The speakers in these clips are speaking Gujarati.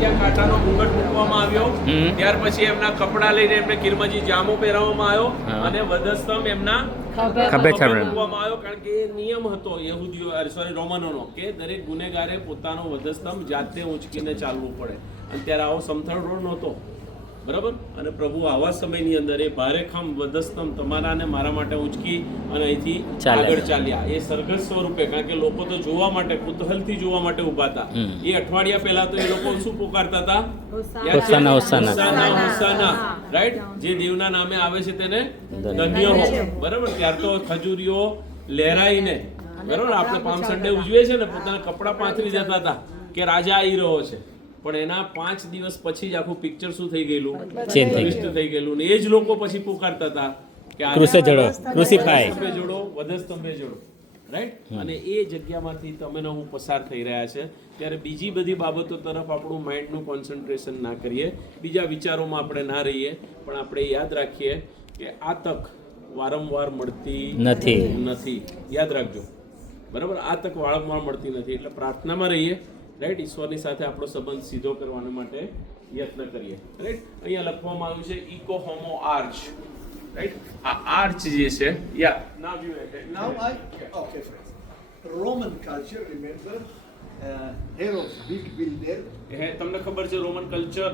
ત્યાં કાંટાનો ઘૂંઘટ મૂકવામાં આવ્યો, ત્યાર પછી એમના કપડા લઈને એમને કિરમજી જામો પહેરાવવામાં આવ્યો અને વધસ્તંભ એમના ખભે મૂકવામાં આવ્યો, કારણ કે એ નિયમ હતો રોમનોનો કે દરેક ગુનેગારે પોતાનો વધસ્તંભ જાતે ઊંચકીને ચાલવું પડે, અને ત્યારે આવો સમથળ રોડ નહોતો, બરાબર. અને પ્રભુ આવા સમયની અંદર એ ભારેખમ વધસ્તંભ તમારા અને મારા માટે ઊંચકી અને અહીંથી આગળ ચાલ્યા. એ સરઘસ સ્વરૂપે, કારણ કે લોકો તો જોવા માટે, કુતૂહલથી જોવા માટે ઉભા હતા. એ અઠવાડિયા પહેલા તો એ લોકો શું પુકારતા હતા? હોસાના, રાઈટ? જે દેવના નામે આવે છે તેને ધન્ય હો, બરાબર. ત્યાર તો ખજૂરીઓ લહેરાઈને, બરાબર, આપણે પામ સન્ડે ઉજવીએ છીએ ને, પોતાના કપડા પાથરી જતા હતા કે રાજા આવી રહ્યો છે. પણ એના 5 દિવસ પછી જ આખું પિક્ચર શું થઈ ગયેલું? ટ્વિસ્ટ થઈ ગયેલું. ને એ જ લોકો પછી પુકારતા હતા કે ક્રુસે જોડો, ક્રુસિફાય જોડો, વધસ્તંભે જોડો, રાઈટ? અને એ જગ્યામાંથી તમે હું પસાર થઈ રહ્યા છે, ત્યારે બીજી બધી બાબતો તરફ આપણું માઇન્ડનું કોન્સન્ટ્રેશન ના કરીએ, બીજા વિચારોમાં આપણે ના રહીએ, પણ આપણે યાદ રાખીએ કે આ તક વારંવાર મળતી નથી. યાદ રાખજો, બરાબર? આ તક વારંવાર મળતી નથી. એટલે પ્રાર્થનામાં રહીએ, રાઈટ? ઈશ્વરની સાથે આપણો સંબંધ સીધો કરવા માટે યત્ન કરીએ, રાઈટ? અહીંયા લખવામાં આવ્યું છે ઇકો હોમો આર્ચ, રાઈટ? આ આર્ચ જે છે, Roman culture, remember, Herod's big builder. તમને ખબર છે રોમન કલ્ચર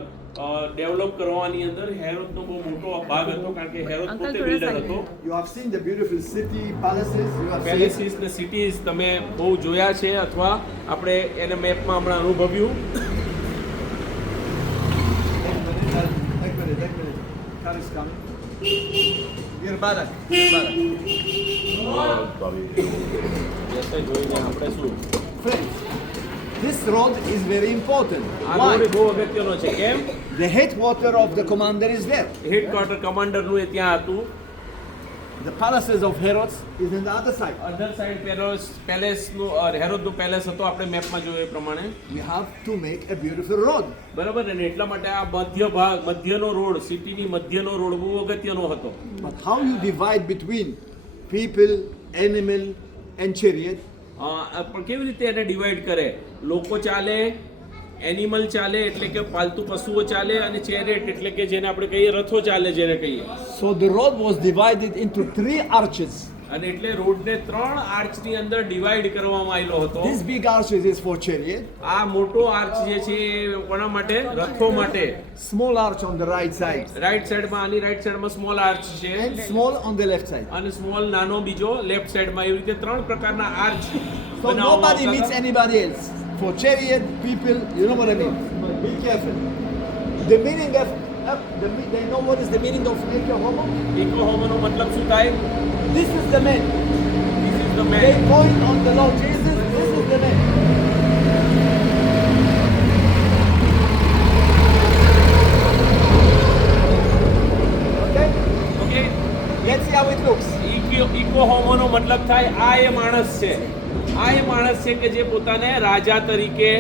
ડેવલપ કરવાની અંદર હેરોદનો બહુ મોટો ભાગ હતો, કારણ કે હેરોદ પોતે બિલ્ડર હતો. You have seen the beautiful city, palaces, you have palaces ને સિટીઝ તમે બહુ જોયા છે, અથવા આપણે એને મેપમાં હમણાં અનુભવ્યું. Ek minute. Car is coming. Dear Barak. જોઈને આપણે શું, Friends, this road is very important. આ Why? રોડ બહુ અગત્યનો છે. કેમ? The headquarter of the commander is there. Headquarter કમાન્ડરનું એ ત્યાં હતું. The palaces of Herods is on the other side. Other side પેલેસનું હેરોદનું પેલેસ હતો, આપણે મેપમાં જોયું એ પ્રમાણે, We have to make a beautiful road. બરાબર ને? એટલા માટે આ મધ્યનો રોડ, સિટીની મધ્યનો રોડ બહુ અગત્યનો હતો. But how you divide between people, animal and chariot? પણ કેવી રીતે એને ડિવાઈડ કરે? લોકો ચાલે, એનિમલ ચાલે એટલે કે પાલતુ પશુઓ ચાલે, અને ચેરેટ એટલે કે જેને આપણે કહીએ રથો ચાલે, જેને કહીએ. So the road was divided into 3 arches. અને એટલે રોડને 3 આર્ચની અંદર ડિવાઈડ કરવામાં આવેલો હતો. This big arches is for chariot. આ મોટો આર્ચ જે છે એ કોના માટે? રથો માટે. Small arch on the right side. Right સાઈડમાં, આની રાઈટ સાઈડમાં સ્મોલ આર્ચ છે, And small on the left side. અને સ્મોલ નાનો બીજો લેફ્ટ સાઈડમાં. એવી રીતે 3 પ્રકારના arch So nobody meets anybody else. For chariot, people, you know what I mean. Be careful. The meaning of, they know what is the meaning of Eko Homo? Ecce હોમોનો મતલબ શું થાય? This is the man. This is the They man. point on the Lord Jesus. This is the man. Okay? Okay, Let's see how it looks. Ecce હોમોનો મતલબ થાય આ એ માણસ છે. આ એ માણસ છે કે જે પોતાને રાજા તરીકે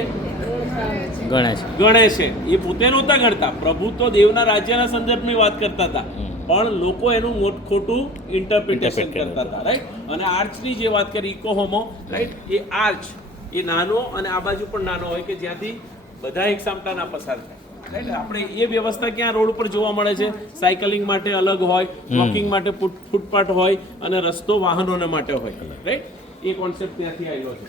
ગણે છે. એ પોતે નહોતા ગણતા. પ્રભુ તો દેવના રાજ્યના સંદર્ભની વાત કરતા હતા, પણ લોકો એનું ખોટું ઇન્ટરપ્રિટેશન કરતા હતા, રાઈટ? અને આર્ચની જે વાત કરી ઇકો હોમો, રાઈટ? એ આર્ચ એ નાનો અને આ બાજુ પણ નાનો હોય, કે જ્યાંથી બધા એક સામટા ના પસાર થાય, રાઈટ? આપણે એ વ્યવસ્થા ક્યાં રોડ ઉપર જોવા મળે છે? સાયકલિંગ માટે અલગ હોય, વોકિંગ માટે ફૂટપાથ હોય, અને રસ્તો વાહનોને માટે હોય, રાઈટ? એ કોન્સેપ્ટ ત્યાંથી આવેલો છે.